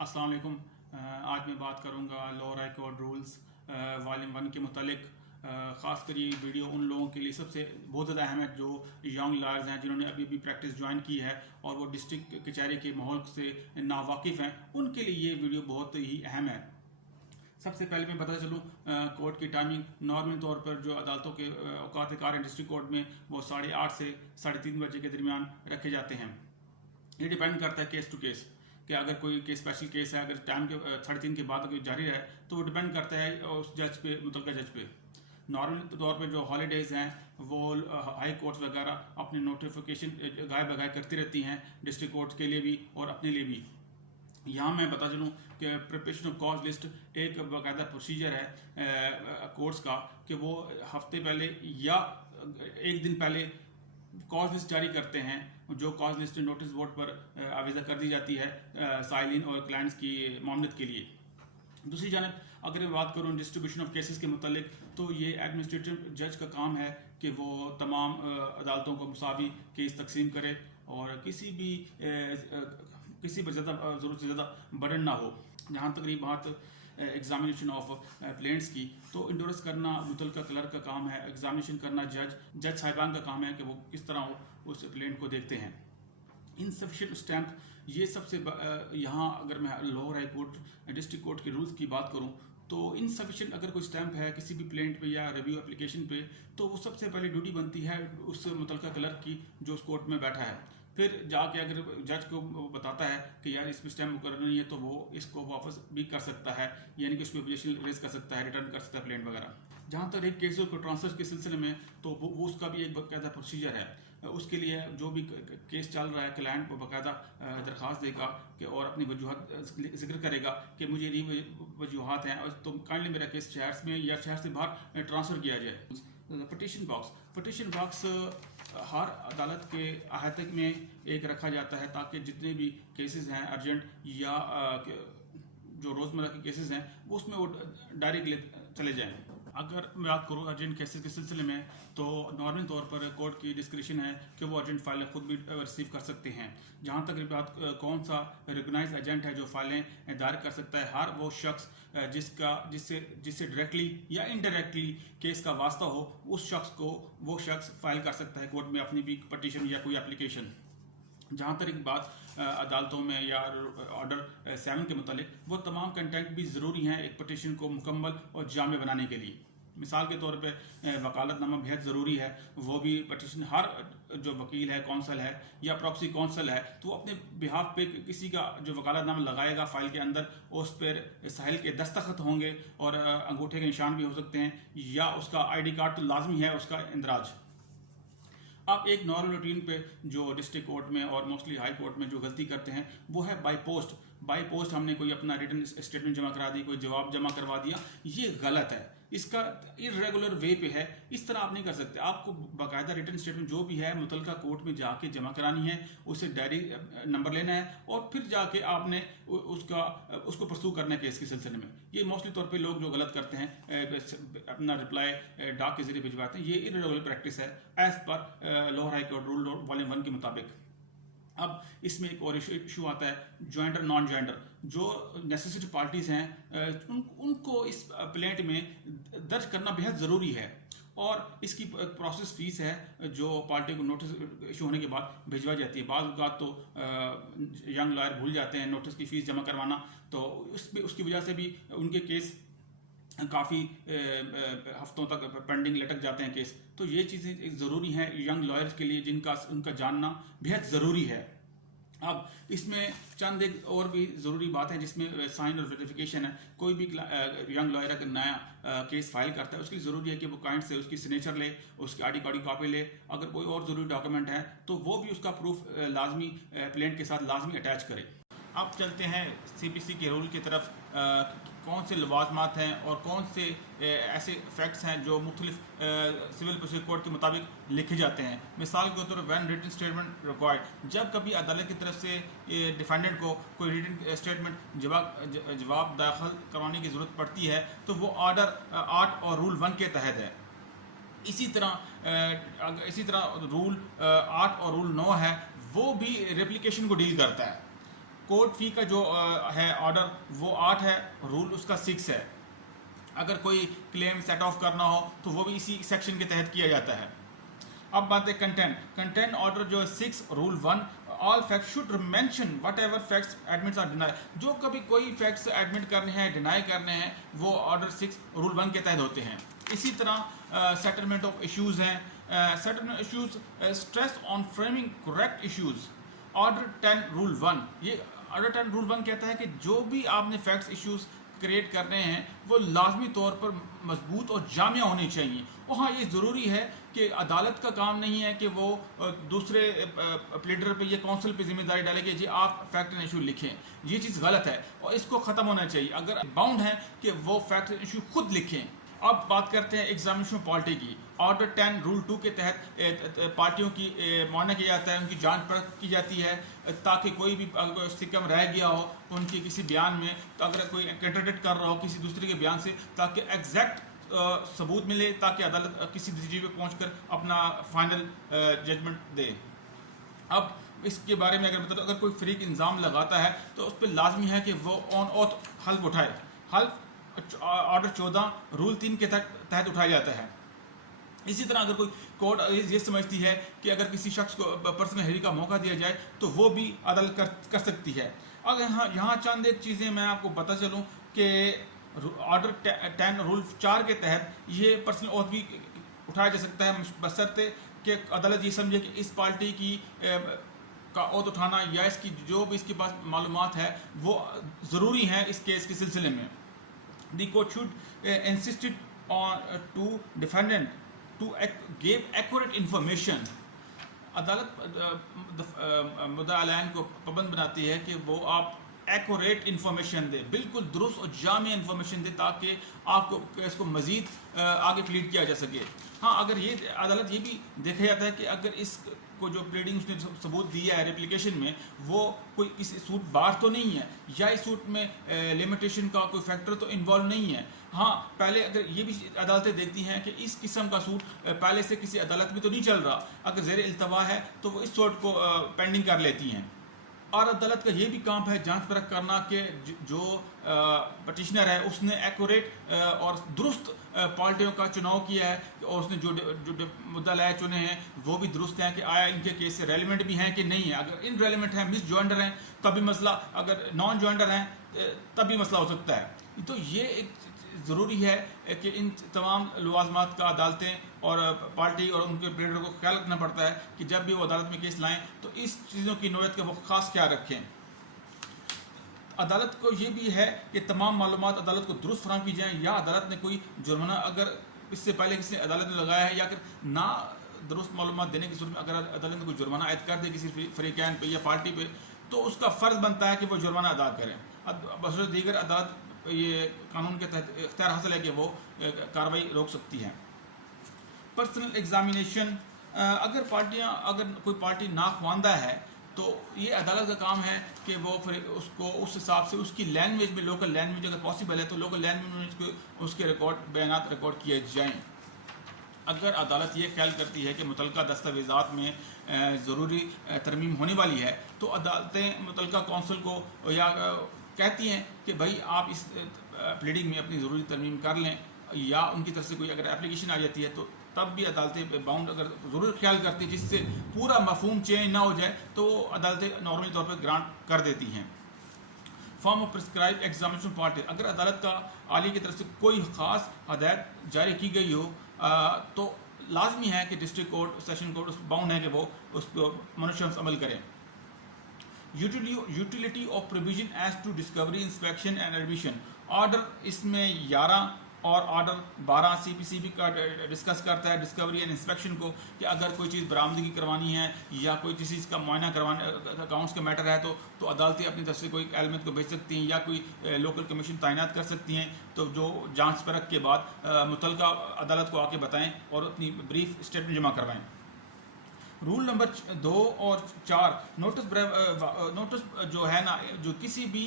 अस्सलाम वालेकुम। आज मैं बात करूंगा lower high court rules volume 1 के मुतालिक। ख़ासकर ये वीडियो उन लोगों के लिए सबसे बहुत ज़्यादा अहम है जो यंग लॉयर्स हैं, जिन्होंने अभी भी प्रैक्टिस ज्वाइन की है और वो डिस्ट्रिक्ट कचहरी के माहौल से नावाकिफ़ हैं। उनके लिए ये वीडियो बहुत ही अहम है। सबसे पहले मैं बता चलूँ कोर्ट की टाइमिंग। नॉर्मल तौर पर जो अदालतों के औकात कार हैं डिस्ट्रिक्ट कोर्ट में, वो 8:30 से 3:30 बजे के दरमियान रखे जाते हैं। ये डिपेंड करता है केस टू केस कि अगर कोई केस स्पेशल केस है, अगर टाइम के 3:30 के बाद कोई जारी रहे तो वो डिपेंड करता है उस जज पे, मुतल्लिका जज पे। नॉर्मल तौर पे जो हॉलीडेज़ हैं वो हाई कोर्ट्स वगैरह अपनी नोटिफिकेशन गाय बगाए करती रहती हैं, डिस्ट्रिक्ट कोर्ट के लिए भी और अपने लिए भी। यहाँ मैं बता चलूँ कि प्रिपरेशन ऑफ कॉज लिस्ट एक बाकायदा प्रोसीजर है कोर्ट्स का कि वो हफ्ते पहले या एक दिन पहले कॉज लिस्ट जारी करते हैं, जो कॉज लिस्ट नोटिस बोर्ड पर आवेज़ा कर दी जाती है साइलिन और क्लाइंट्स की मामलत के लिए। दूसरी जानब अगर मैं बात करूँ डिस्ट्रीब्यूशन ऑफ केसेस के मुतालिक, तो ये एडमिनिस्ट्रेटिव जज का काम है कि वो तमाम अदालतों को मुसावी केस तकसीम करे और किसी पर ज़्यादा ज़रूरत से ज़्यादा बर्डन ना हो। जहाँ तक रही बात एग्जामिनेशन ऑफ प्लेंट्स की, तो इंडोर्स करना मुतल्लिका क्लर्क का काम है, एग्जामिनेशन करना जज साहिबान का काम है कि वो किस तरह उस प्लेंट को देखते हैं। इनसफिशिएंट स्टैम्प, ये सबसे यहाँ अगर मैं lower high court district court के रूल्स की बात करूँ तो इनसफिशिएंट अगर कोई स्टैम्प है किसी भी प्लेंट पे या रिव्यू एप्लीकेशन पे, तो वो सबसे पहले ड्यूटी बनती है उस मुतल्लिका क्लर्क की जो उस कोर्ट में बैठा है। फिर जाके अगर जज को बताता है कि यार इसमें स्टैम्प मुकर्रर नहीं है, तो वो इसको वापस भी कर सकता है, यानी कि उसमें ऑब्जेक्शन रेज कर सकता है, रिटर्न कर सकता है प्लेंट वगैरह। जहाँ तक एक केसों को ट्रांसफर के सिलसिले में, तो वो उसका भी एक बाकायदा प्रोसीजर है। उसके लिए जो भी केस चल रहा है क्लाइंट को बाकायदा दरख्वास्त देगा कि और अपनी वजूहत जिक्र करेगा कि मुझे ये वजूहत हैं और तो काइंडली मेरा केस शहर में या शहर से बाहर ट्रांसफ़र किया जाए। पटिशन बॉक्स हर अदालत के अहाते में एक रखा जाता है ताकि जितने भी केसेस हैं अर्जेंट या जो रोज़मर्रा के केसेस हैं वो उसमें वो डायरेक्ट चले जाएं। अगर मैं बात करूँ अर्जेंट केसेस के सिलसिले में, तो नॉर्मल तौर पर कोर्ट की डिस्क्रिप्शन है कि वो अर्जेंट फाइलें खुद भी रिसीव कर सकते हैं। जहाँ तक बात कौन सा रिकॉग्नाइज्ड एजेंट है जो फाइलें दायर कर सकता है, हर वो शख्स जिससे डायरेक्टली या इनडायरेक्टली केस का वास्ता हो, उस शख्स को वो शख्स फाइल कर सकता है कोर्ट में अपनी भी पटिशन या कोई एप्लीकेशन। जहाँ तक एक बात अदालतों में या ऑर्डर 7 के मुतालिक, वो तमाम कंटेंट भी ज़रूरी हैं एक पटिशन को मुकम्मल और जामे बनाने के लिए। मिसाल के तौर पे वकालतनामा बेहद ज़रूरी है, वो भी पटिशन हर जो वकील है, कौंसल है या प्रॉक्सी कौंसल है, तो वो अपने बिहाफ पे किसी का जो वकालतनामा लगाएगा फाइल के अंदर, उस पर साहिल के दस्तखत होंगे और अंगूठे के निशान भी हो सकते हैं, या उसका ID कार्ड तो लाजमी है, उसका इंदराज। अब एक नॉर्मल रूटीन पे जो डिस्ट्रिक्ट कोर्ट में और मोस्टली हाई कोर्ट में जो गलती करते हैं वो है बाई पोस्ट हमने कोई अपना रिटन स्टेटमेंट जमा करा दी, कोई जवाब जमा करवा दिया। ये गलत है, इसका इरेगुलर वे पे है, इस तरह आप नहीं कर सकते। आपको बाकायदा रिटन स्टेटमेंट जो भी है मुतल्लिका कोर्ट में जाके जमा करानी है, उसे डायरी नंबर लेना है और फिर जाके आपने उसको परसू करना है केस के सिलसिले में। ये मोस्टली तौर पे लोग जो गलत करते हैं अपना रिप्लाई डाक के जरिए भिजवाते हैं, ये इरेगुलर प्रैक्टिस है as per lower high court rule volume 1 के मुताबिक। अब इसमें एक और इशू आता है ज्वाइंटर नॉन ज्वाइंटर। जो नेसेसिटी पार्टीज हैं उनको इस प्लेंट में दर्ज करना बेहद ज़रूरी है और इसकी प्रोसेस फीस है जो पार्टी को नोटिस इशू होने के बाद भिजवाई जाती है। बाज़ औक़ात तो यंग लॉयर भूल जाते हैं नोटिस की फ़ीस जमा करवाना, तो उसकी वजह से भी उनके केस काफ़ी हफ्तों तक पेंडिंग लटक जाते हैं केस। तो ये चीज़ें ज़रूरी हैं यंग लॉयर्स के लिए, उनका जानना बेहद ज़रूरी है। अब इसमें चंद एक और भी ज़रूरी बात है जिसमें साइन और वेरिफिकेशन है। कोई भी यंग लॉयर अगर नया केस फाइल करता है, उसके लिए ज़रूरी है कि वो क्लाइंट से उसकी सिग्नेचर ले, उसकी ID कार्ड की कॉपी ले। अगर कोई और ज़रूरी डॉक्यूमेंट है तो वो भी उसका प्रूफ लाजमी प्लेंट के साथ लाजमी अटैच करे। अब चलते हैं CPC के रूल की तरफ। कौन से लवाजमात हैं और कौन से ऐसे फैक्ट्स हैं जो मुख्तलिफ सिविल प्रोसीजर कोड के मुताबिक लिखे जाते हैं। मिसाल के तौर पर वैन रिटन स्टेटमेंट रिक्वायर्ड, जब कभी अदालत की तरफ से डिफेंडेंट को कोई रिटन स्टेटमेंट जवाब दाखिल करवाने की ज़रूरत पड़ती है तो वो ऑर्डर 8 और रूल 1 के तहत है। इसी तरह रूल 8 और रूल 9 है, वो भी रेप्लिकेशन को डील करता है। कोर्ट फी का जो है ऑर्डर वो 8 है, रूल उसका 6 है। अगर कोई क्लेम सेट ऑफ करना हो तो वो भी इसी सेक्शन के तहत किया जाता है। अब बात है कंटेंट ऑर्डर जो है 6 rule 1, all facts should mention whatever facts admits or deny. जो कभी कोई फैक्ट्स एडमिट करने हैं, डिनाई करने हैं, वो ऑर्डर 6 रूल 1 के तहत होते हैं। इसी तरह सेटलमेंट ऑफ इश्यूज हैं, settlement issues stress on framing correct issues, order 10 rule 1। ये ऑर्डर 10 रूल 1 कहता है कि जो भी आपने फैक्ट्स इश्यूज क्रिएट करने हैं वो लाजमी तौर पर मजबूत और जामिया होने चाहिए। और हाँ, ये ज़रूरी है कि अदालत का काम नहीं है कि वो दूसरे प्लीडर पे या काउंसिल पे जिम्मेदारी डाले कि जी आप फैक्ट एंड इशू लिखें। ये चीज़ गलत है और इसको ख़त्म होना चाहिए। अगर बाउंड है कि वो फैक्ट एंड इशू खुद लिखें। अब बात करते हैं एग्जामिनेशन पार्टी की। ऑर्डर 10 रूल 2 के तहत पार्टियों की मुआयना किया जाता है, उनकी जांच परख की जाती है ताकि कोई भी अगर सिक्कम रह गया हो उनके किसी बयान में, तो अगर कोई कंट्राडिक्ट कर रहा हो किसी दूसरे के बयान से, ताकि एग्जैक्ट सबूत मिले, ताकि अदालत किसी नतीजे पे पहुंचकर अपना फाइनल जजमेंट दे। अब इसके बारे में अगर मतलब अगर कोई फरीक इल्ज़ाम लगाता है तो उस पर लाजमी है कि वो ऑन ऑथ हल्फ उठाए। हल्फ ऑर्डर 14 रूल 3 के तहत उठाया जाता है। इसी तरह अगर कोई कोर्ट ये समझती है कि अगर किसी शख्स को पर्सनल हेयरिंग का मौका दिया जाए तो वो भी अदालत कर सकती है। अगर यहाँ चंद एक चीज़ें मैं आपको बता चलूँ कि ऑर्डर 10 रूल 4 के तहत ये पर्सनल ओथ भी उठाया जा सकता है, बशर्ते कि अदालत ये समझे कि इस पार्टी की का ओथ उठाना या इसकी जो भी इसके पास मालूमात है वो ज़रूरी है इस केस के सिलसिले में। The court should insisted on to defendant to give accurate information। अदालत मुद्दा अलैन को पाबंद बनाती है कि वो आप एक्यूरेट इन्फॉर्मेशन दे, बिल्कुल दुरुस्त और जामिया इन्फॉर्मेशन दे ताकि आपको केस को मज़ीद आगे प्लीड किया जा सके। हाँ, अगर ये अदालत ये भी देखा जाता है कि अगर इस को जो प्लीडिंग उसने सबूत दिया है रेप्लिकेशन में वो कोई किसी सूट बार तो नहीं है या इस सूट में लिमिटेशन का कोई फैक्टर तो इन्वॉल्व नहीं है। हाँ, पहले अगर ये भी अदालतें देखती हैं कि इस किस्म का सूट पहले से किसी अदालत में तो नहीं चल रहा, अगर ज़ेर इल्तवा है तो वो इस सूट को पेंडिंग कर लेती हैं। और अदालत का ये भी काम है जांच परख करना कि जो पटिशनर है उसने एक्यूरेट और दुरुस्त पार्टियों का चुनाव किया है और उसने जो मुद्दा लाया चुने हैं वो भी दुरुस्त हैं कि आया इनके केस से रेलिवेंट भी हैं कि नहीं है। अगर इन रेलिवेंट हैं, मिस जॉइंडर हैं तभी मसला, अगर नॉन जॉइंडर हैं तभी मसला हो सकता है। तो ये एक ज़रूरी है कि इन तमाम लवाजमात का अदालतें और पार्टी और उनके प्लेडर को ख्याल रखना पड़ता है कि जब भी वो अदालत में केस लाएं तो इस चीज़ों की नोयत का वो ख़ास ख्याल रखें। अदालत को ये भी है कि तमाम मालूमात अदालत को दुरुस्त फराहम की जाएँ, या अदालत ने कोई जुर्माना अगर इससे पहले किसी अदालत ने लगाया है या अगर ना दुरुस्त मालूमात देने की सूरत में अगर अदालत ने कोई जुर्माना आयद कर दे किसी फरीकैन पे या पार्टी पे, तो उसका फ़र्ज़ बनता है कि वो जुर्माना अदा करें। बशर्ते दीगर अदालत ये कानून के तहत इख्तियार हासिल है कि वो कार्रवाई रोक सकती है। पर्सनल एग्जामिनेशन, अगर कोई पार्टी नाख्वानदा है तो ये अदालत का काम है कि वो फिर उसको उस हिसाब से उसकी लैंग्वेज में, लोकल लैंग्वेज अगर पॉसिबल है तो लोकल लैंग्वेज में उसके बयानात रिकॉर्ड किए जाएँ। अगर अदालत ये ख्याल करती है कि मुतलका दस्तावेज़ात में ज़रूरी तरमीम होने वाली है तो अदालतें मुतलका कौंसिल को या कहती हैं कि भाई आप इस प्लीडिंग में अपनी ज़रूरी तरमीम कर लें, या उनकी तरफ से कोई अगर एप्लीकेशन आ जाती है तो तब भी अदालतें बाउंड अगर ज़रूर ख्याल करती हैं जिससे पूरा मफहूम चेंज ना हो जाए तो अदालतें नॉर्मली तौर पर ग्रांट कर देती हैं। Form of prescribe examination party, अगर अदालत का आली की तरफ से कोई ख़ास हदायत जारी की गई हो तो लाजमी है कि डिस्ट्रिक्ट कोर्ट, सेशन कोर्ट उस बाउंड है कि वो उस पर मनुष्य अमल करें। Utility of provision as to discovery, inspection and admission, order इसमें 11 और ऑर्डर 12 CPCB का डिस्कस करता है डिस्कवरी एंड इंस्पेक्शन को, कि अगर कोई चीज़ बरामदगी करवानी है या कोई चीज़ का मुआयना करवाना अकाउंट्स का मैटर है तो अदालतें अपनी तरफ से कोई एलिमेंट को भेज सकती हैं या कोई लोकल कमीशन तैनात कर सकती हैं, तो जो जांच परख के बाद मुतलका अदालत को आके बताएं और अपनी ब्रीफ स्टेटमेंट जमा करवाएं। रूल नंबर 2 और 4, नोटिस जो है ना, जो किसी भी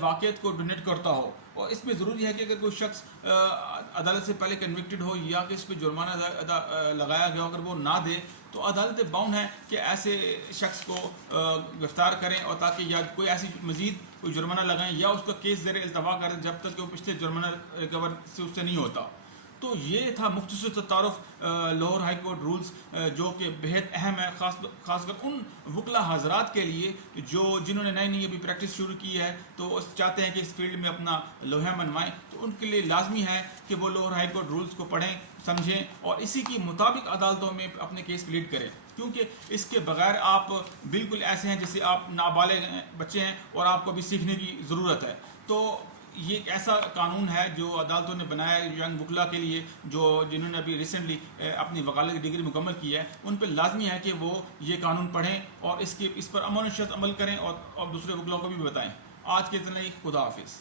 वाक़ियत को डोनेट करता हो, और इसमें ज़रूरी है कि अगर कोई शख्स अदालत से पहले कन्विक्टेड हो या कि इस पर जुर्माना लगाया गया हो, अगर वो ना दे तो अदालतें बाउंड हैं कि ऐसे शख्स को गिरफ्तार करें और ताकि या कोई ऐसी मज़ीद कोई जुर्माना लगाएं या उसका केस ज़ेर इल्तवा करें जब तक कि वो पिछले जुर्माना रिकवर से उससे नहीं होता। तो ये था मुख्तसर तारुफ लाहौर हाई कोर्ट रूल्स, जो कि बेहद अहम है खासकर उन वकला हजरात के लिए जो जिन्होंने नई नई अभी प्रैक्टिस शुरू की है तो चाहते हैं कि इस फील्ड में अपना लोहा मनवाएं। तो उनके लिए लाजमी है कि वो लाहौर हाई कोर्ट रूल्स को पढ़ें, समझें और इसी के मुताबिक अदालतों में अपने केस प्लीड करें, क्योंकि इसके बगैर आप बिल्कुल ऐसे हैं जैसे आप नाबालिग बच्चे हैं और आपको अभी सीखने की ज़रूरत है। तो ये एक ऐसा कानून है जो अदालतों ने बनाया यंग वकला के लिए, जो जिन्होंने अभी रिसेंटली अपनी वकालत की डिग्री मुकम्मल की है, उन पर लाजमी है कि वो ये कानून पढ़ें और इस पर अमन शर्त अमल करें और दूसरे वकलों को भी बताएं। आज के इतना ही, खुदा हाफिज़।